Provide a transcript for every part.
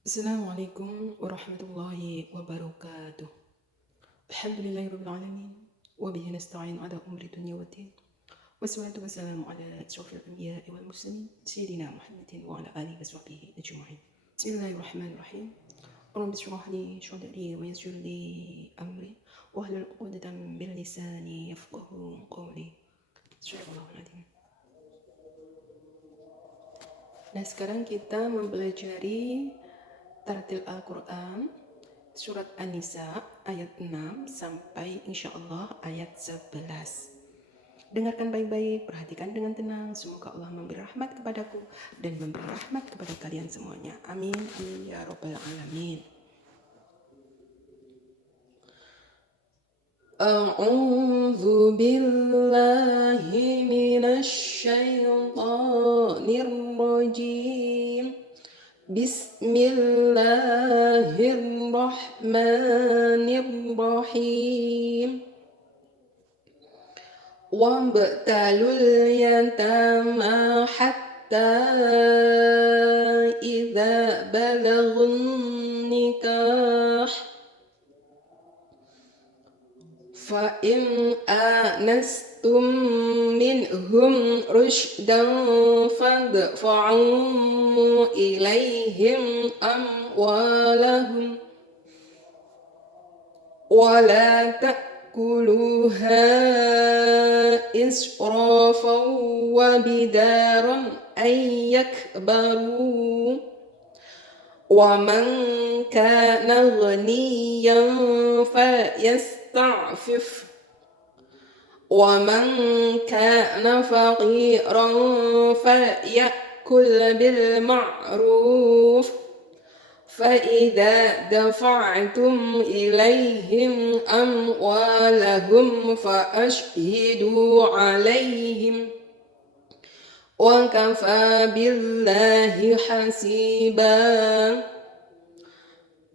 Assalamualaikum warahmatullahi wabarakatuh. Alhamdulillahi rabbil alamin. Wa bihi nasta'in ala umri dunya waddin. Wassalatu wassalamu ala asyrafil anbiya'i wal mursalin sayyidina Muhammadin wa ala alihi wa sahbihi ajma'in. Bismillahirrahmanirrahim. Rabbi shrah li sadri wa yassir li amri wahlul 'uqdatam min lisani yafqahu qawli. Shadaqallahul adzim. Nah, sekarang kita mempelajari tartil Al-Quran surat An-Nisa ayat 6 sampai insya Allah ayat 11. Dengarkan baik-baik, perhatikan dengan tenang. Semoga Allah memberi rahmat kepadaku dan memberi rahmat kepada kalian semuanya. Amin, amin ya rabbal alamin. A'udzu billahi minasy syaithanir rajim. Bismillahirrahmanirrahim. Wabtalul yatama hatta idza balagun nikah fa in anastum minhum rushdan fadfa'u ilaihim amwalahum wa la ta'kuluha israfan wa bidaran an yakbaru wa man kana ghaniyan falyasta'fif wa man kana faqiran falyakul bil ma'ruf fa idza dafa'tum ilaihim amwalahum fa ashhidu alaihim wa kafa billahi hasiba.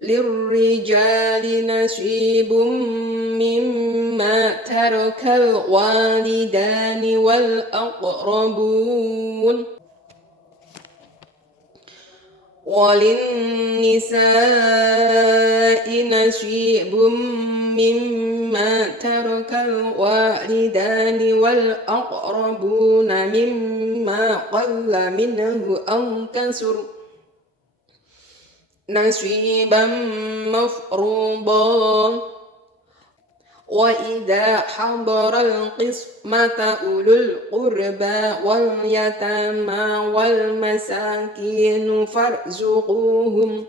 Lirrijali nasibum mimma tarakal walidani wal aqrabun walin nisa'i nasibum mimma tarakal walidani wal aqrabuna mimma qalla minhu aw kasur nasiban mafruḍan wa idza hadaral qismata ulul qurba wal yatama wal masakin farzuquhum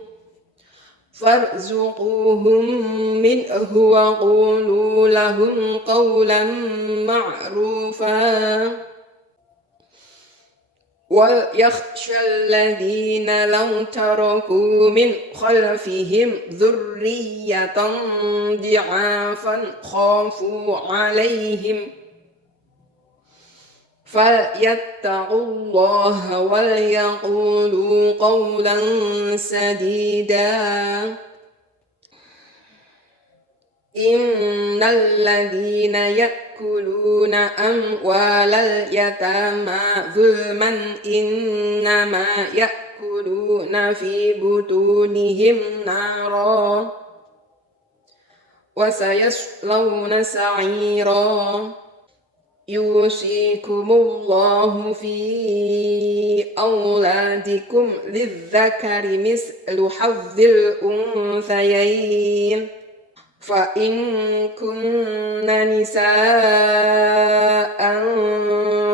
minhu wa qulu lahum qawlan ma'rufa. وَيَخْشَى الَّذِينَ لَوْ تَرَكُوا مِنْ خَلْفِهِمْ ذُرِّيَّةً ضِعَافًا خَافُوا عَلَيْهِمْ فَلْيَتَّقُوا اللَّهَ وَلْيَقُولُوا قَوْلًا سَدِيدًا. إِنَّ الَّذِينَ يَأْكُلُونَ أَمْوَالَ الْيَتَامَى ظُلْمًا إِنَّمَا يَأْكُلُونَ فِي بُطُونِهِمْ نَارًا وَسَيَصْلَوْنَ سَعِيرًا. يُوصِيكُمُ اللَّهُ فِي أَوْلَادِكُمْ لِلذَّكَرِ مِثْلُ حَظِّ الْأُنثَيَيْنِ فَإِن كُنَّ نِسَاءً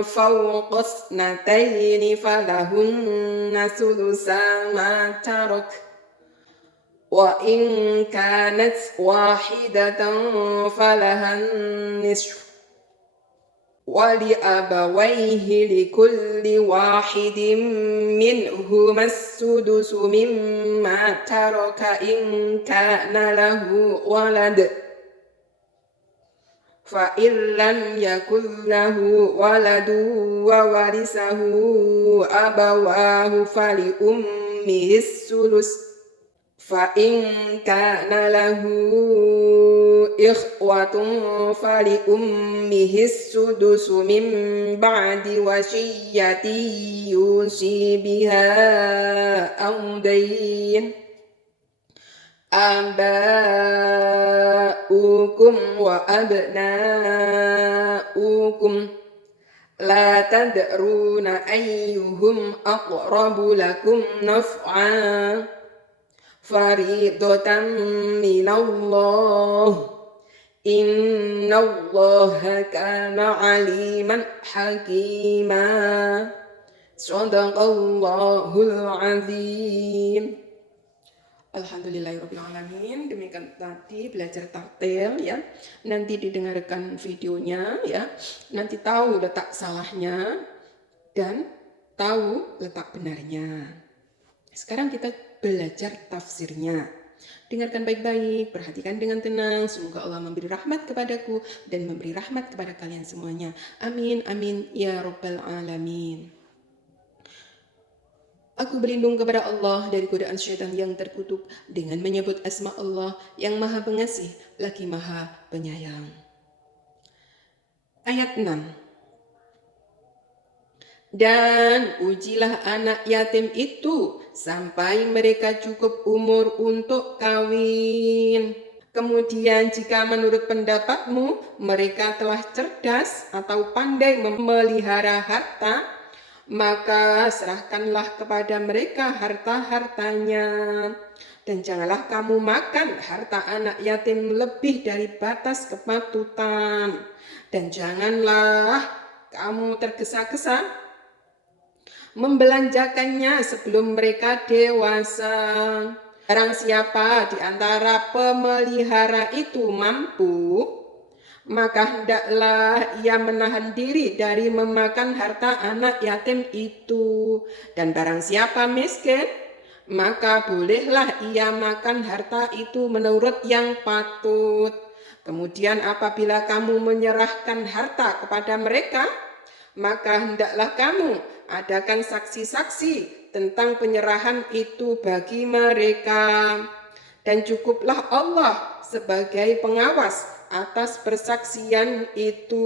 فَوْقَ اثْنَتَيْنِ فَلَهُنَّ ثُلُثَا مَا تَرَكَ وَإِن كَانَتْ وَاحِدَةً فَلَهَا النِّصْفُ وَلِأَبَوَيْهِ لِكُلِّ وَاحِدٍ مِّنْهُمَا السُّدُسُ مِمَّا تَرَكَ إِن كَانَ لَهُ وَلَدٌ فَإِن لَّمْ يَكُن لَّهُ وَلَدٌ وَوَرِثَهُ أَبَوَاهُ فَلِأُمِّهِ الثُّلُثُ فَإِن كَانَ لَهُ إِخْوَةٌ فَلِأُمِّهِ السُّدُسُ مِن بَعْدِ وَصِيَّةٍ يُوصِي بِهَا أَوْ دَيْنٍ aba'ukum wa abna'ukum la tadruna ayyuhum aqrabu lakum naf'a faridatan minallah innallaha kana aliman hakima. Shadaqallahul azim. Alhamdulillahirrahmanirrahim. Demikian tadi belajar tartil ya. Nanti didengarkan videonya ya. Nanti tahu letak salahnya dan tahu letak benarnya. Sekarang kita belajar tafsirnya. Dengarkan baik-baik, perhatikan dengan tenang. Semoga Allah memberi rahmat kepadaku dan memberi rahmat kepada kalian semuanya. Amin, amin, ya Rabbal Alamin. Aku berlindung kepada Allah dari godaan syaitan yang terkutuk dengan menyebut asma Allah yang maha pengasih lagi maha penyayang. Ayat 6. Dan ujilah anak yatim itu sampai mereka cukup umur untuk kawin. Kemudian jika menurut pendapatmu mereka telah cerdas atau pandai memelihara harta, maka serahkanlah kepada mereka harta-hartanya. Dan janganlah kamu makan harta anak yatim lebih dari batas kepatutan. Dan janganlah kamu tergesa-gesa membelanjakannya sebelum mereka dewasa. Barang siapa di antara pemelihara itu mampu, maka hendaklah ia menahan diri dari memakan harta anak yatim itu. Dan barang siapa miskin, maka bolehlah ia makan harta itu menurut yang patut. Kemudian apabila kamu menyerahkan harta kepada mereka, maka hendaklah kamu adakan saksi-saksi tentang penyerahan itu bagi mereka. Dan cukuplah Allah sebagai pengawas atas persaksian itu.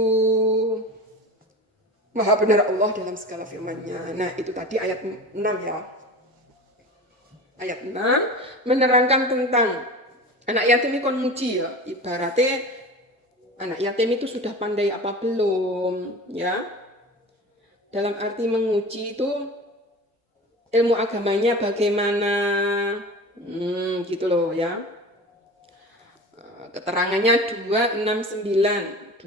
Maha benar Allah dalam segala firman-Nya. Nah, itu tadi ayat 6 ya. Ayat 6 menerangkan tentang anak yatim ini kon muji ya. Ibaratnya anak yatim itu sudah pandai apa belum ya. Dalam arti menguji itu ilmu agamanya bagaimana. Gitu loh ya. Keterangannya 269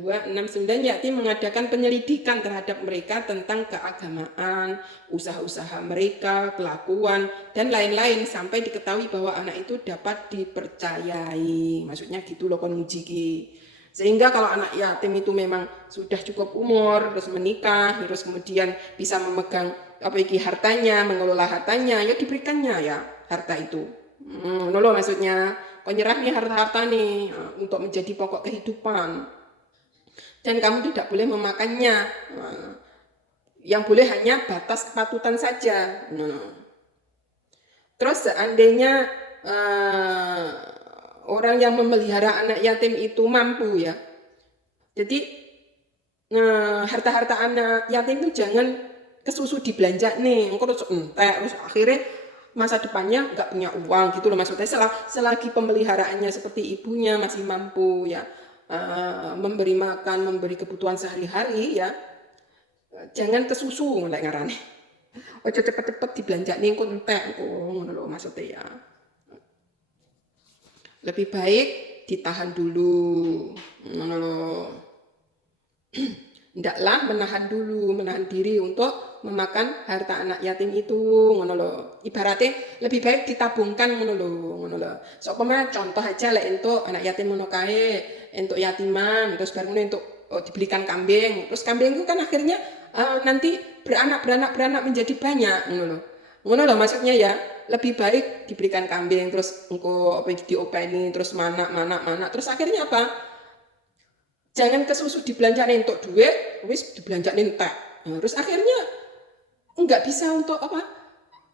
yakni mengadakan penyelidikan terhadap mereka tentang keagamaan, usaha-usaha mereka, kelakuan, dan lain-lain sampai diketahui bahwa anak itu dapat dipercayai. Maksudnya gitu loh kon nguji. Sehingga kalau anak yatim itu memang sudah cukup umur, terus menikah, terus kemudian bisa memegang hartanya, mengelola hartanya, ya diberikannya ya harta itu. Loh maksudnya, kau nyerah nih harta-harta nih untuk menjadi pokok kehidupan. Dan kamu tidak boleh memakannya. Yang boleh hanya batas kepatutan saja. Terus seandainya orang yang memelihara anak yatim itu mampu ya. Jadi harta-harta anak yatim itu jangan kesusu dibelanja nih. Engkau terus entek, terus akhirnya masa depannya nggak punya uang gitu loh maksudnya. Selagi pemeliharaannya seperti ibunya masih mampu ya memberi makan, memberi kebutuhan sehari-hari ya, jangan kesusu lek ngarane. Ojo cepet-cepet dibelanja nih engkau entek, ngono loh maksudnya ya. Lebih baik ditahan dulu, hendaklah menahan diri untuk memakan harta anak yatim itu, ibaratnya lebih baik ditabungkan, So contoh aja lah untuk anak yatim untuk yatiman, terus baru untuk dibelikan kambing, terus kambing itu kan akhirnya nanti beranak menjadi banyak, ngono loh maksudnya ya. Lebih baik diberikan kambing terus engko diopeni terus mana terus akhirnya apa? Jangan kesusu dibelanjain untuk duit, wis dibelanjain entek. Terus akhirnya enggak bisa untuk apa?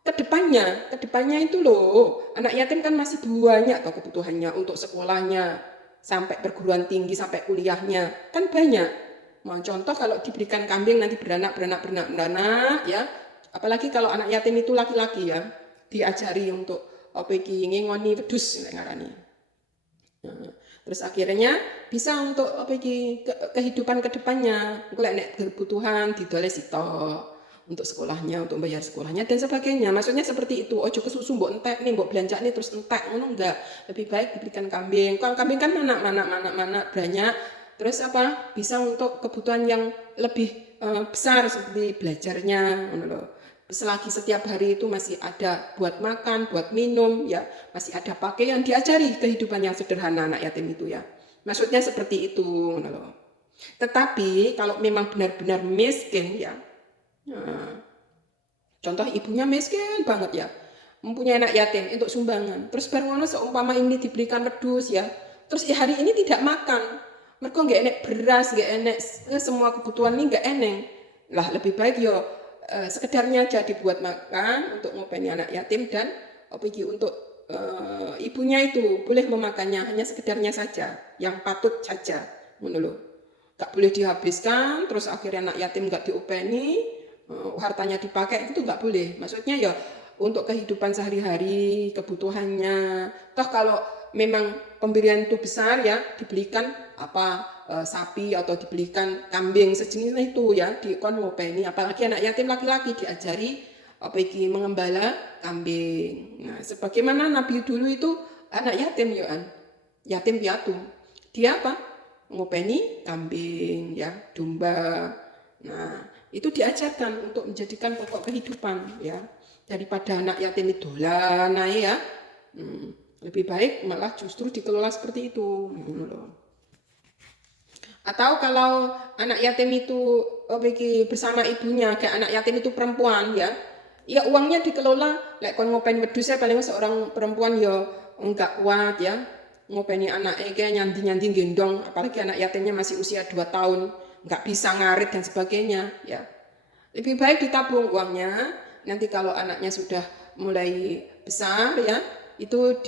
Kedepannya itu loh, anak yatim kan masih banyak toh kebutuhannya untuk sekolahnya, sampai perguruan tinggi, sampai kuliahnya, kan banyak. Mau contoh kalau diberikan kambing nanti beranak ya. Apalagi kalau anak yatim itu laki-laki ya. Diajari untuk apa iki ngingoni wedhus nek ngarani. Nah, terus akhirnya bisa untuk apa iki kehidupan kedepannya. Engko nek kebutuhan didoleh sitok untuk sekolahnya, untuk bayar sekolahnya dan sebagainya. Maksudnya seperti itu. Ojo kesusu mbok entek nih, mbok belanja nih terus entek ngono enggak. Lebih baik diberikan kambing. Kalau kambing kan mana banyak. Terus apa? Bisa untuk kebutuhan yang lebih besar seperti belajarnya ngono lho. Selagi setiap hari itu masih ada buat makan, buat minum, ya masih ada pakaian, diajari kehidupan yang sederhana anak yatim itu ya. Maksudnya seperti itu, ngono lho. Tetapi kalau memang benar-benar miskin ya, nah, contoh ibunya miskin banget ya, mempunyai anak yatim untuk sumbangan. Terus baru seumpama ini diberikan wedhus ya, terus hari ini tidak makan. Mereka nggak enek beras, nggak enek semua kebutuhan ini nggak eneng. Lah lebih baik yo sekedarnya aja dibuat makan untuk ngopeni anak yatim dan untuk ibunya itu boleh memakannya hanya sekedarnya saja, yang patut saja, menurut. Gak boleh dihabiskan, terus akhirnya anak yatim gak diopeni, hartanya dipakai itu nggak boleh. Maksudnya ya untuk kehidupan sehari-hari, kebutuhannya. Toh kalau memang pemberian itu besar ya dibelikan sapi atau dibelikan kambing sejenis itu ya dikon ngopeni. Apalagi anak yatim laki-laki diajari mengembala kambing. Nah, sebagaimana Nabi dulu itu anak yatim ya, yatim piatu. Dia ngopeni kambing ya, domba. Nah, itu diajarkan untuk menjadikan pokok kehidupan ya, daripada anak yatim dolan ya. Lebih baik malah justru dikelola seperti itu. Atau kalau anak yatim itu bersama ibunya, kayak anak yatim itu perempuan ya uangnya dikelola lek kon ngopeni wedhus paling seorang perempuan ya enggak kuat ya ngopeni anaknya kayak nyandi gendong, apalagi anak yatimnya masih usia 2 tahun, nggak bisa ngarit dan sebagainya ya. Lebih baik ditabung uangnya, nanti kalau anaknya sudah mulai besar ya, itu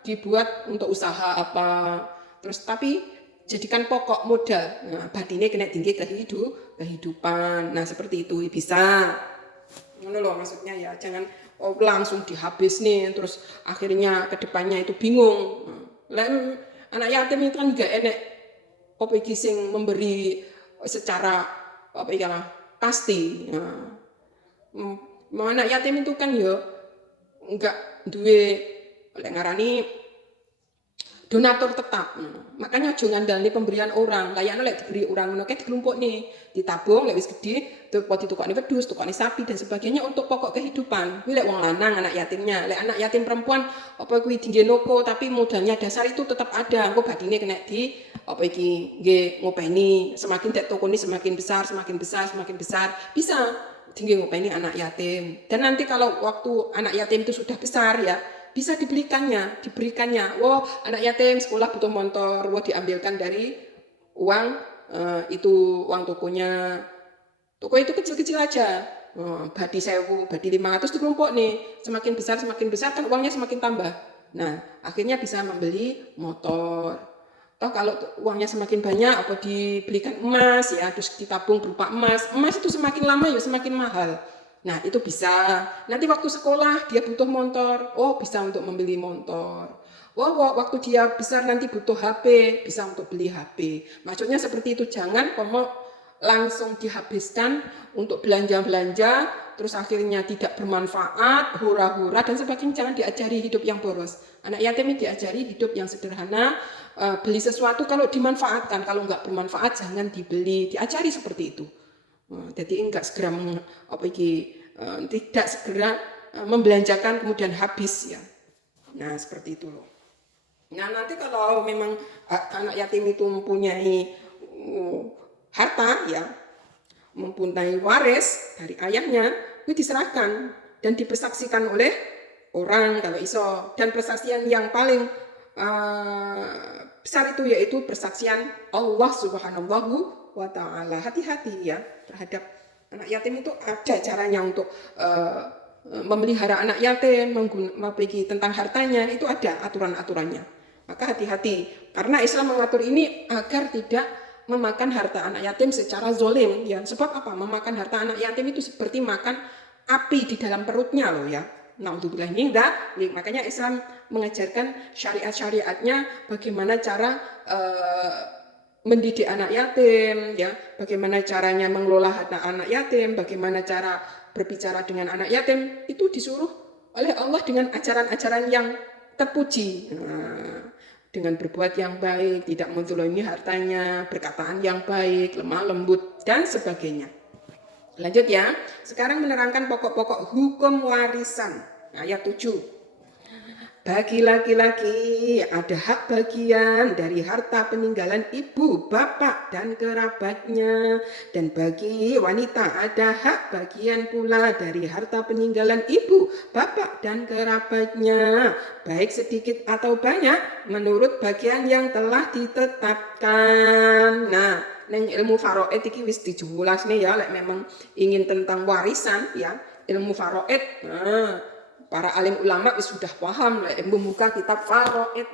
dibuat untuk usaha apa, terus tapi jadikan pokok modal. Nah, badine kena tinggi kehidupan. Nah, seperti itu bisa. Ngono loh maksudnya ya, jangan langsung dihabis nih, terus akhirnya kedepannya itu bingung. Anak yatim itu kan gak enek sing memberi secara pasti. Anak yatim itu kan ya enggak duwe ngarani donatur tetap. Makanya ojo ngandalne pemberian orang. Kayaknya lek diberi orang ngono kae nih, ditabung lek wis gede terus ditukokne wedhus, tukokne sapi dan sebagainya untuk pokok kehidupan. Kuwi lek wong lanang anak yatimnya, lek anak yatim perempuan kuwi dingenoko tapi modalnya dasar itu tetap ada. Engko badine kena di nggih ngopeni, semakin tek tokone semakin besar. Bisa tinggi ngopeni anak yatim. Dan nanti kalau waktu anak yatim itu sudah besar ya, bisa diberikannya. Anak yatim sekolah butuh motor, diambilkan dari uang uang tokonya. Toko itu kecil-kecil aja. Badi 1.000, badi 500 dikelompok nih. Semakin besar kan uangnya semakin tambah. Nah, akhirnya bisa membeli motor. Toh kalau uangnya semakin banyak dibelikan emas ya, terus ditabung berupa emas. Emas itu semakin lama ya semakin mahal. Nah, itu bisa. Nanti waktu sekolah dia butuh motor, bisa untuk membeli motor. Waktu dia besar nanti butuh HP, bisa untuk beli HP. Maksudnya seperti itu, jangan langsung dihabiskan untuk belanja-belanja, terus akhirnya tidak bermanfaat, hura-hura dan sebagainya. Jangan diajari hidup yang boros. Anak yatim ini diajari hidup yang sederhana, beli sesuatu kalau dimanfaatkan, kalau nggak bermanfaat jangan dibeli, diajari seperti itu. Jadi enggak segera tidak segera membelanjakan kemudian habis ya. Nah seperti itu loh. Nah nanti kalau memang anak yatim itu mempunyai harta ya, mempunyai waris dari ayahnya, itu diserahkan dan dipersaksikan oleh orang kalau iso. Dan persaksian yang paling besar itu yaitu persaksian Allah Subhanahu wa ta'ala. Hati-hati ya terhadap anak yatim. Itu ada caranya untuk memelihara anak yatim, tentang hartanya, itu ada aturan-aturannya. Maka hati-hati, karena Islam mengatur ini agar tidak memakan harta anak yatim secara zolim ya. Sebab apa? Memakan harta anak yatim itu seperti makan api di dalam perutnya loh ya. Naudzubillah min dzalik. Makanya Islam mengajarkan syariat-syariatnya bagaimana cara mendidik anak yatim, ya, bagaimana caranya mengelola anak yatim, bagaimana cara berbicara dengan anak yatim, itu disuruh oleh Allah dengan ajaran-ajaran yang terpuji. Nah, dengan berbuat yang baik, tidak menzalimi hartanya, perkataan yang baik, lemah lembut, dan sebagainya. Lanjut ya, sekarang menerangkan pokok-pokok hukum warisan. Ayat 7. Bagi laki-laki ada hak bagian dari harta peninggalan ibu, bapak, dan kerabatnya. Dan bagi wanita ada hak bagian pula dari harta peninggalan ibu, bapak, dan kerabatnya. Baik sedikit atau banyak menurut bagian yang telah ditetapkan. Nah, neng ilmu faraid iki wis dijelas nih ya, lek memang ingin tentang warisan ya, ilmu faraid. Nah, para alim ulama sudah paham lah, membuka kitab faraid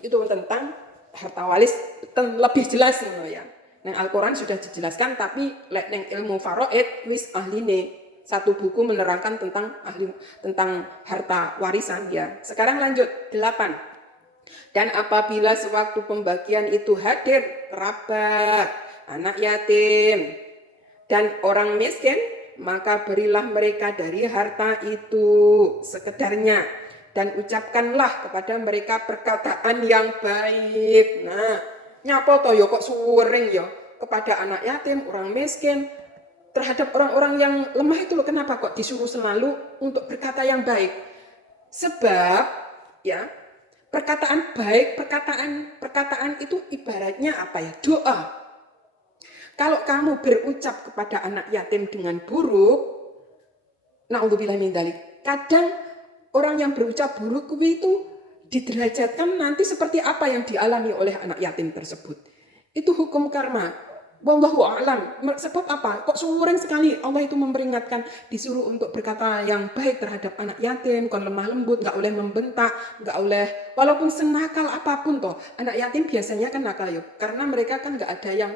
itu tentang harta waris lebih jelas ya. Nang Al-Qur'an sudah dijelaskan, tapi lek nang ilmu faraid wis ahline satu buku menerangkan tentang harta warisan ya. Sekarang lanjut 8. Dan apabila sewaktu pembagian itu hadir kerabat, anak yatim, dan orang miskin, maka berilah mereka dari harta itu sekedarnya, dan ucapkanlah kepada mereka perkataan yang baik. Nah, nyapa toh yo kok suwering yo kepada anak yatim, orang miskin, terhadap orang-orang yang lemah itu loh. Kenapa kok disuruh selalu untuk berkata yang baik? Sebab ya, perkataan baik, perkataan itu ibaratnya apa ya? Doa. Kalau kamu berucap kepada anak yatim dengan buruk, naudzubillah min dzalik. Kadang orang yang berucap buruk itu diderajatkan nanti seperti apa yang dialami oleh anak yatim tersebut. Itu hukum karma. Wallahu a'lam. Sebab apa? Kok suwering sekali Allah itu memperingatkan, disuruh untuk berkata yang baik terhadap anak yatim, kon lemah lembut, nggak boleh membentak, nggak boleh, walaupun senakal apapun toh. Anak yatim biasanya kan nakal yuk, karena mereka kan nggak ada yang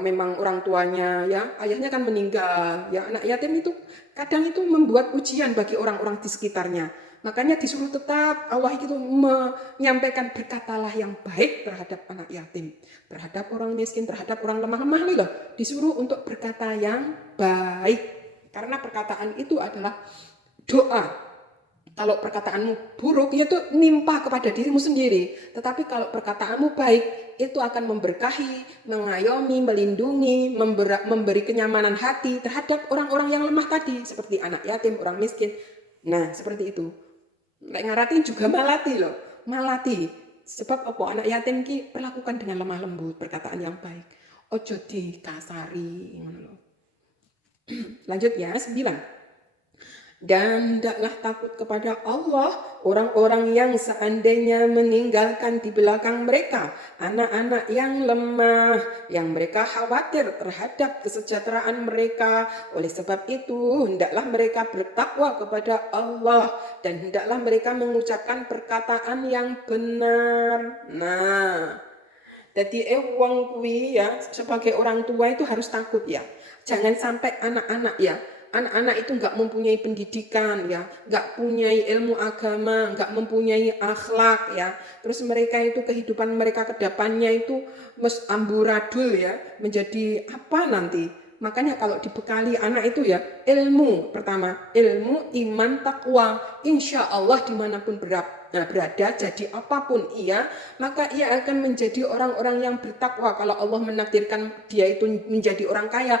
memang orang tuanya ya, ayahnya kan meninggal ya. Anak yatim itu kadang itu membuat ujian bagi orang-orang di sekitarnya. Makanya disuruh tetap Allah itu menyampaikan berkatalah yang baik terhadap anak yatim, terhadap orang miskin, terhadap orang lemah-lemah loh. Disuruh untuk berkata yang baik, karena perkataan itu adalah doa. Kalau perkataanmu buruk, itu nimpa kepada dirimu sendiri. Tetapi kalau perkataanmu baik, itu akan memberkahi, mengayomi, melindungi, memberi kenyamanan hati terhadap orang-orang yang lemah tadi, seperti anak yatim, orang miskin. Nah, seperti itu. Lek ngaratin juga malati loh, malati. Sebab apa? Anak yatim ki perlakukan dengan lemah lembut, perkataan yang baik. Ojo dikasari. Lanjut ya, 9. Dan hendaklah takut kepada Allah orang-orang yang seandainya meninggalkan di belakang mereka anak-anak yang lemah, yang mereka khawatir terhadap kesejahteraan mereka. Oleh sebab itu hendaklah mereka bertakwa kepada Allah, dan hendaklah mereka mengucapkan perkataan yang benar. Nah, jadi wong kuwi ya, sebagai orang tua itu harus takut ya. Jangan sampai anak-anak ya, anak-anak itu nggak mempunyai pendidikan ya, nggak punya ilmu agama, nggak mempunyai akhlak ya. Terus mereka itu kehidupan mereka ke depannya itu amburadul ya, menjadi apa nanti? Makanya kalau dibekali anak itu ya ilmu pertama, ilmu, iman, takwa, insya Allah dimanapun berada, jadi apapun ia, maka ia akan menjadi orang-orang yang bertakwa. Kalau Allah menakdirkan dia itu menjadi orang kaya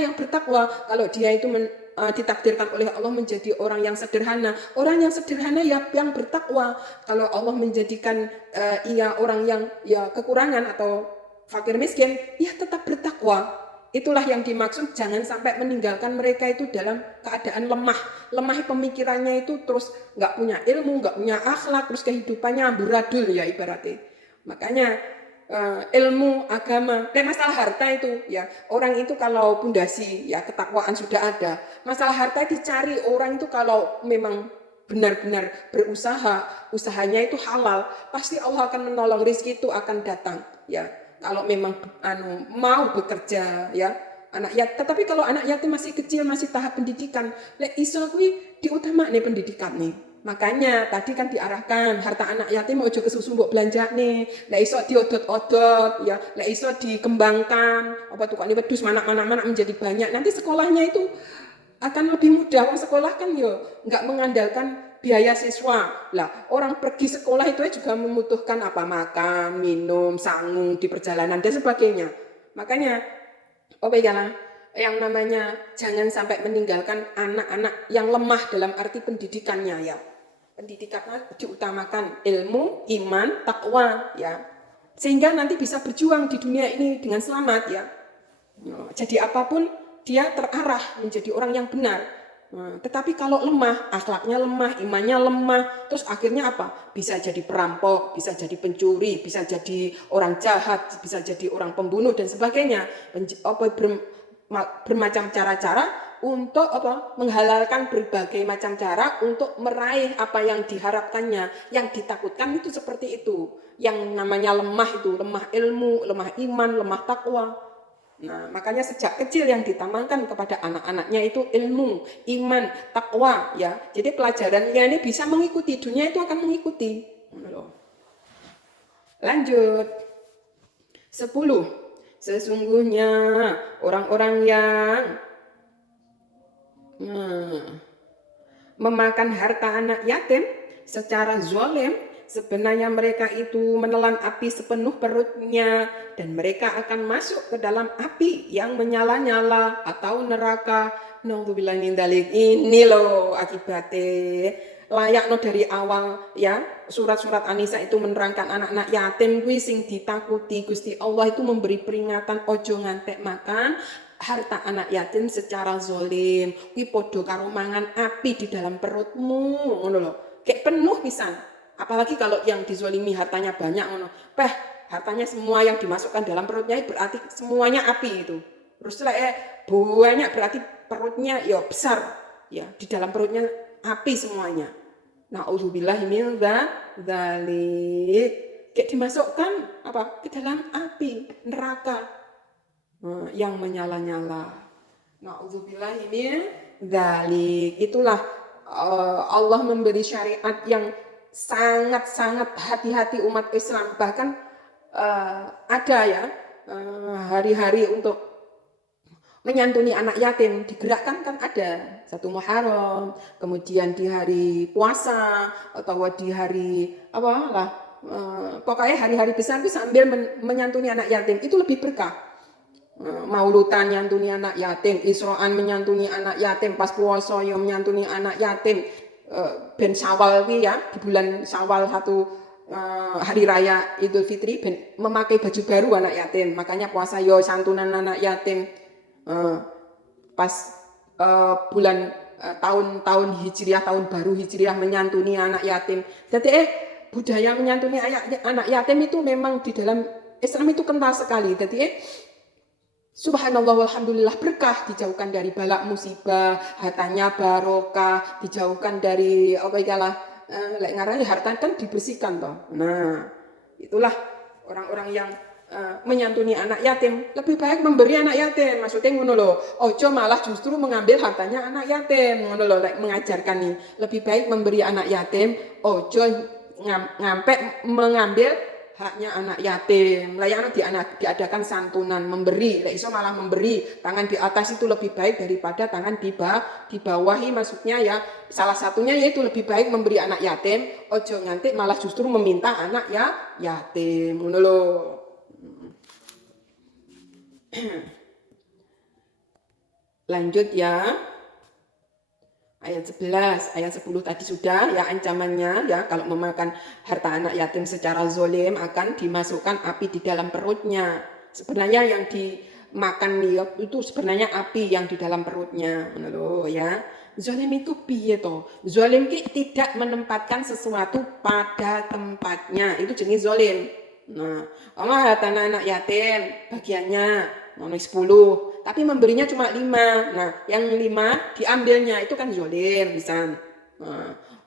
yang bertakwa. Kalau dia itu ditakdirkan oleh Allah menjadi orang yang sederhana ya yang bertakwa. Kalau Allah menjadikan ia orang yang ya kekurangan atau fakir miskin, ya tetap bertakwa. Itulah yang dimaksud, jangan sampai meninggalkan mereka itu dalam keadaan lemah pemikirannya itu, terus nggak punya ilmu, nggak punya akhlak, terus kehidupannya amburadul ya ibaratnya. Makanya ilmu agama, masalah harta itu ya, orang itu kalau pondasi ya ketakwaan sudah ada, masalah harta dicari orang itu kalau memang benar-benar berusaha, usahanya itu halal, pasti Allah akan menolong, rezeki itu akan datang ya. Kalau memang mau bekerja ya, Tetapi kalau anak yatim masih kecil, masih tahap pendidikan, lek iso kuwi diutamakne pendidikan nih. Makanya tadi kan diarahkan harta anak yatim ojo kesusu mbok belanjane, lek iso diodot-odot ya, lek iso dikembangkan, apa tukang wedhus mana menjadi banyak. Nanti sekolahnya itu akan lebih mudah. Orang sekolah kan yo nggak mengandalkan biaya siswa. Lah, orang pergi sekolah itu juga membutuhkan apa? Makan, minum, sangu di perjalanan dan sebagainya. Makanya apa ya, yang namanya jangan sampai meninggalkan anak-anak yang lemah dalam arti pendidikannya ya. Pendidikannya diutamakan ilmu, iman, takwa ya. Sehingga nanti bisa berjuang di dunia ini dengan selamat ya. Jadi apapun dia terarah menjadi orang yang benar. Tetapi kalau lemah, akhlaknya lemah, imannya lemah, terus akhirnya apa? Bisa jadi perampok, bisa jadi pencuri, bisa jadi orang jahat, bisa jadi orang pembunuh dan sebagainya. Bermacam cara-cara untuk menghalalkan berbagai macam cara untuk meraih apa yang diharapkannya. Yang ditakutkan itu seperti itu. Yang namanya lemah itu, lemah ilmu, lemah iman, lemah takwa. Nah, makanya sejak kecil yang ditanamkan kepada anak-anaknya itu ilmu, iman, takwa ya. Jadi pelajarannya ini bisa mengikuti, dunia itu akan mengikuti. Lanjut. 10. Sesungguhnya orang-orang yang memakan harta anak yatim secara zalim, sebenarnya mereka itu menelan api sepenuh perutnya dan mereka akan masuk ke dalam api yang menyala-nyala atau neraka. Naudzubillah min dzalik. Ini loh akibatnya. Layakno dari awal ya, surat-surat An-Nisa itu menerangkan anak-anak yatim kuwi sing ditakuti Gusti Allah itu memberi peringatan ojo ngantek makan harta anak yatim secara zalim. Kuwi padha karo mangan api di dalam perutmu ngono lho. Kayak penuh pisan. Apalagi kalau yang dizolimi hartanya banyak ngono. Hartanya semua yang dimasukkan dalam perutnya berarti semuanya api itu. Terus banyak berarti perutnya ya besar ya, di dalam perutnya api semuanya. Na'udzubillahi min dzalik. Kayak dimasukkan ke dalam api neraka yang menyala-nyala. Na'udzubillahi min dzalik. Itulah Allah memberi syariat yang sangat-sangat hati-hati umat Islam. Bahkan ada ya hari-hari untuk menyantuni anak yatim digerakkan kan ada 1 Muharram, kemudian di hari puasa atau di hari pokoknya hari-hari besar itu sambil menyantuni anak yatim itu lebih berkah. Maulutan nyantuni anak yatim, Isro'an menyantuni anak yatim, pas puasa ya menyantuni anak yatim. Ben Syawal ya, di bulan Syawal hari raya Idul Fitri ben memakai baju baru anak yatim. Makanya puasa yo santunan anak yatim. Pas bulan tahun Hijriah, tahun baru Hijriah menyantuni anak yatim. Jadi budaya menyantuni anak yatim itu memang di dalam Islam itu kental sekali. Jadi subhanallah walhamdulillah berkah, dijauhkan dari balak musibah, hartanya barokah, dijauhkan dari harta kan dibersihkan toh. Nah, itulah orang-orang yang menyantuni anak yatim. Lebih baik memberi anak yatim, maksudnya ngono lho. Ojo malah justru mengambil hartanya anak yatim, ngono lho, mengajarkan nih. Lebih baik memberi anak yatim, ojo ngampe mengambil haknya anak yatim. Layaknya diadakan santunan, memberi. Iso malah memberi, tangan di atas itu lebih baik daripada tangan di bawahi. Maksudnya ya salah satunya yaitu lebih baik memberi anak yatim, ojo nganti malah justru meminta anak yatim. Ngono lho. Lanjut ya. Ayat 11, ayat 10 tadi sudah ya ancamannya ya, kalau memakan harta anak yatim secara zalim akan dimasukkan api di dalam perutnya. Sebenarnya yang dimakan itu sebenarnya api yang di dalam perutnya. Loh ya. Zalim itu piye to? Zalim ki tidak menempatkan sesuatu pada tempatnya. Itu jenis zalim. Nah, harta anak yatim bagiannya 10, tapi memberinya cuma 5. Nah, yang 5 diambilnya itu kan zalim misal.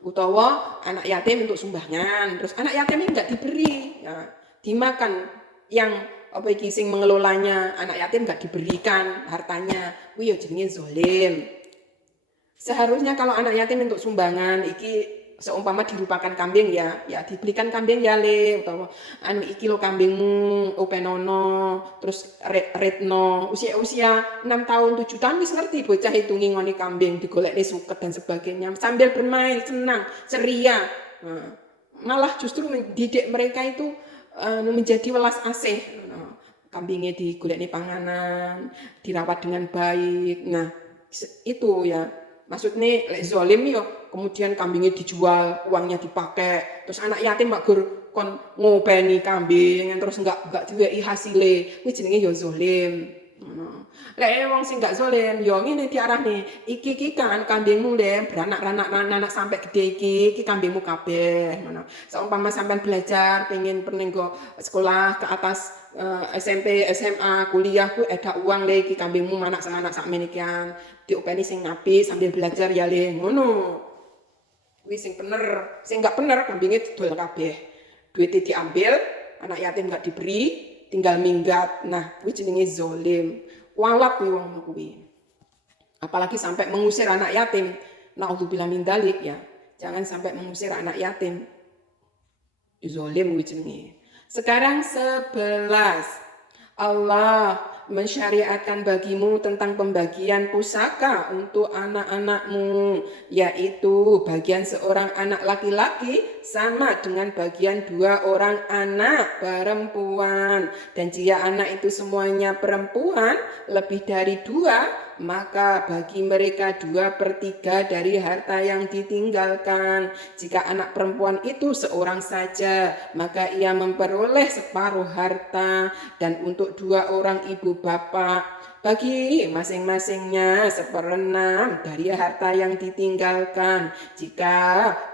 Utawa anak yatim untuk sumbangan, terus anak yatim ini enggak diberi, ya, dimakan yang apa iki sing mengelolanya anak yatim nggak diberikan hartanya, kuwi ya jenenge zalim. Seharusnya kalau anak yatim untuk sumbangan iki seumpama dirupakan kambing ya dibelikan kambing ya le utawa anu iki lo kambingmu openono terus retno usia 6 tahun 7 tahun wis ngerti bocah itu ngingoni kambing digolekne suket dan sebagainya sambil bermain senang ceria. Nah, malah justru mendidik mereka itu menjadi welas asih. Kambingnya digolekne panganan dirawat dengan baik. Nah itu ya maksudnya lek zalim yo kemudian kambingnya dijual uangnya dipakai terus anak yatim mak gur kon ngopeni kambing terus enggak diweki hasile kuwi jenenge yo zalim. Lek wong sing enggak zalim yo ngene diarahne iki kan kambingmu le beranak sampai gede iki kambingmu kabeh ngono. Seumpama sampean belajar pengen penenggo sekolah ke atas SMP, SMA, kuliah ku ada uang le iki kambingmu anak sakmene kian diopeni sing apik sambil belajar ya le ngono. Kuwi sing bener, sing enggak bener kambingnya didol kabeh. Duitnya diambil, anak yatim enggak diberi, tinggal minggat. Nah, kuwi jenenge zalim. Walak kuwi wong kuwi. Apalagi sampai mengusir anak yatim. Naudzubillah min dzalik ya. Jangan sampai mengusir anak yatim. Zalim kuwi jenenge. Sekarang 11. Allah mensyariatkan bagimu tentang pembagian pusaka untuk anak-anakmu, yaitu bagian seorang anak laki-laki sama dengan bagian 2 orang anak perempuan. Dan jika anak itu semuanya perempuan lebih dari 2, maka bagi mereka 2/3 dari harta yang ditinggalkan. Jika anak perempuan itu seorang saja, maka ia memperoleh separuh harta. Dan untuk 2 orang ibu bapak, bagi masing-masingnya 1/6 dari harta yang ditinggalkan. Jika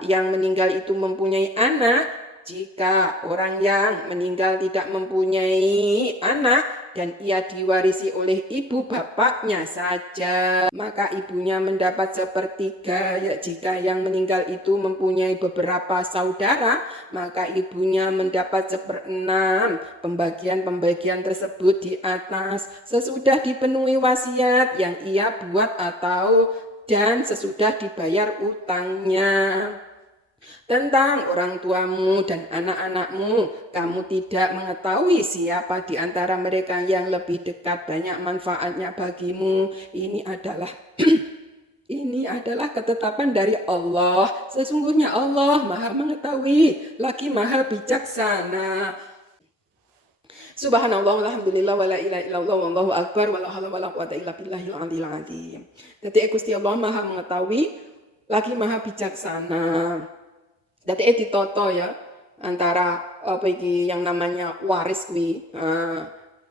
yang meninggal itu mempunyai anak, jika orang yang meninggal tidak mempunyai anak dan ia diwarisi oleh ibu bapaknya saja, maka ibunya mendapat 1/3. Ya, jika yang meninggal itu mempunyai beberapa saudara, maka ibunya mendapat 1/6. Pembagian tersebut di atas sesudah dipenuhi wasiat yang ia buat dan sesudah dibayar utangnya. Tentang orang tuamu dan anak-anakmu, kamu tidak mengetahui siapa di antara mereka yang lebih dekat banyak manfaatnya bagimu. Ini adalah ketetapan dari Allah. Sesungguhnya Allah Maha mengetahui lagi Maha bijaksana. Subhanallah walhamdulillah wala ilaha illallah wallahu akbar wala haula wala quwata illa billahil aliyil azim. Dadi Gusti Allah Maha mengetahui lagi Maha bijaksana. Dadi ditoto ya antara apa iki yang namanya waris kuwi.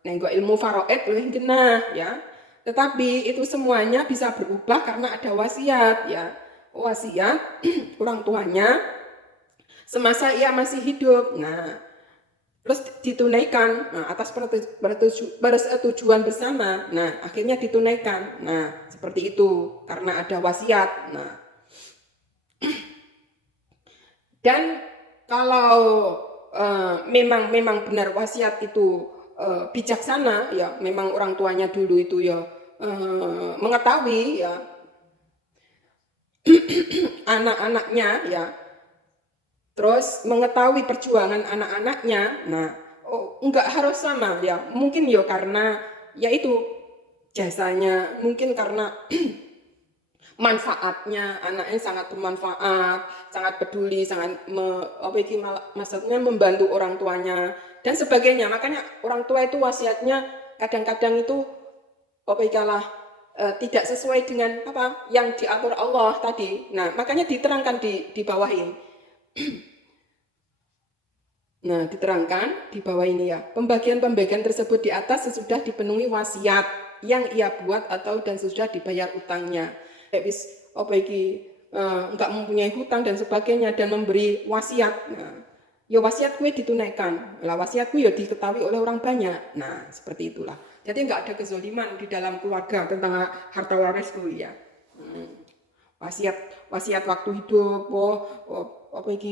Nenggo ilmu faraid luwih genah ya. Tetapi itu semuanya bisa berubah karena ada wasiat ya. Wasiat orang tuanya semasa ia masih hidup. Nah, terus ditunaikan atas persetujuan bersama. Nah, akhirnya ditunaikan. Nah, seperti itu karena ada wasiat. Nah, dan kalau memang benar wasiat itu bijaksana ya, memang orang tuanya dulu itu ya mengetahui ya anak-anaknya ya, terus mengetahui perjuangan anak-anaknya. Nah, enggak harus sama ya, mungkin ya karena ya itu jasanya, mungkin karena manfaatnya, anaknya sangat bermanfaat, sangat peduli, sangat maksudnya membantu orang tuanya dan sebagainya. Makanya orang tua itu wasiatnya kadang-kadang itu tidak sesuai dengan apa yang diatur Allah tadi. Nah, makanya diterangkan di bawah ini. Nah, diterangkan di bawah ini ya. Pembagian tersebut di atas sesudah dipenuhi wasiat yang ia buat dan sudah dibayar utangnya. Enggak mempunyai hutang dan sebagainya dan memberi wasiat. Nah, ya wasiat kuwi ditunaikan. Lah wasiat kuwi ya diketahui oleh orang banyak. Nah, seperti itulah. Jadi enggak ada kezaliman di dalam keluarga tentang harta waris kuwi ya. Wasiat waktu hidup,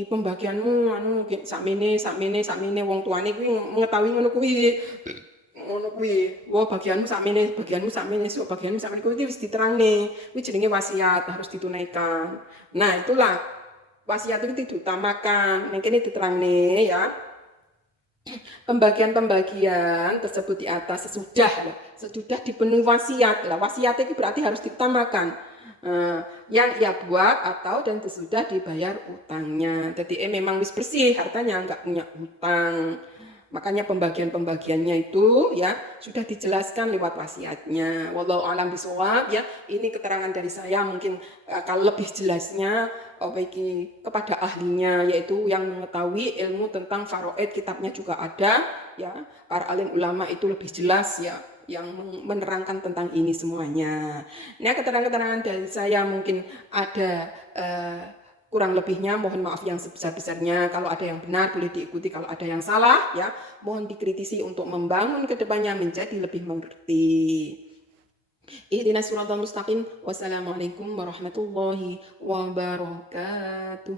pembagianmu sakmene wong tuane kuwi mengetahui ngono kuwi. ngono kuwi. Wah, bagianmu sakmene, bagianmu sakmene, so bagianmu sakmene kuwi wis diterangne. Kuwi jenenge wasiat harus ditunaikan. Nah, itulah wasiat itu diutamakan. Ning kene diterangne ya. Pembagian-pembagian tersebut di atas sesudah dipenuhi wasiat. Lah wasiat itu berarti harus diutamakan. Yang ia buat atau dan sesudah dibayar utangnya. Jadi memang wis bersih hartanya, nggak punya utang. Makanya pembagian-pembagiannya itu ya sudah dijelaskan lewat wasiatnya. Wallahu a'lam bishawab ya. Ini keterangan dari saya, mungkin kalau lebih jelasnya bagi kepada ahlinya, yaitu yang mengetahui ilmu tentang faraid, kitabnya juga ada ya. Para alim ulama itu lebih jelas ya yang menerangkan tentang ini semuanya. Nah, keterangan-keterangan dari saya mungkin ada kurang lebihnya, mohon maaf yang sebesar-besarnya. Kalau ada yang benar boleh diikuti, kalau ada yang salah ya mohon dikritisi untuk membangun kedepannya menjadi lebih mengerti. Ihdinas siratal mustaqim. Wassalamualaikum warahmatullahi wabarakatuh.